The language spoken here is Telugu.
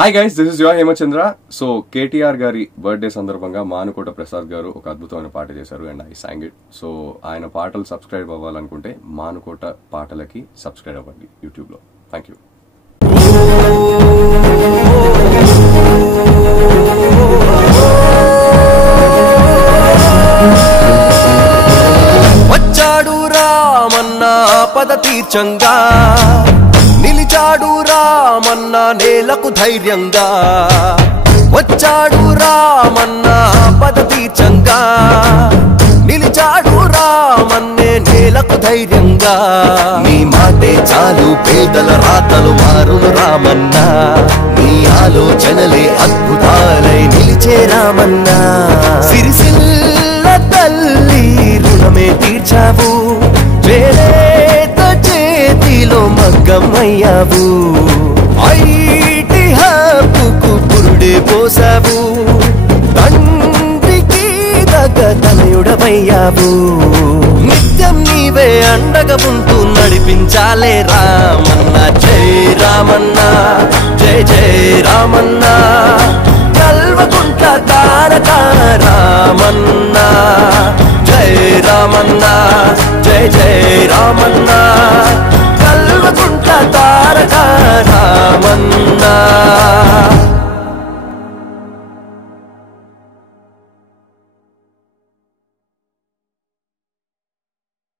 Hi guys, this is your Hemachandra. So KTR గారి బర్త్డే సందర్భంగా మానుకోట ప్రసాద్ గారు ఒక అద్భుతమైన పాట చేశారు and I song it. So ఆయన పాటలు సబ్స్క్రైబ్ అవ్వాలనుకుంటే మానుకోట పాటలకి సబ్స్క్రైబ్ అవ్వండి యూట్యూబ్లో. Thank you. వచ్చాడు రామన్న పద తీర్చంగా, నిలిచాడు రామన్న నేలకు ధైర్యంగా. వచ్చాడు రామన్న పద తీర్చంగా, నిలిచాడు రామన్నే నేలకు ధైర్యంగా. నీ మాటే చాలు పేదల రాతలు మారును రామన్న, నీ ఆలోచనలే అద్భుతాలై నిలిచే రామన్న. సిరిసిల్ల తల్లి రుణమే తీర్చావు, చేరేత చేతిలో మగ్గమయ్యావు. ఐటి హక్కుకు పురుడే పోసావు, తండ్రికి దగ్గ తనయుడవయ్యావు. నిత్యం నీవే అండగా ఉంటూ నడిపించాలే రామన్న. జై రామన్న, జై జై రామన్న. కల్వకుంట్ల తారక రామన్న. జై రామన్న, జై జై రామన్న.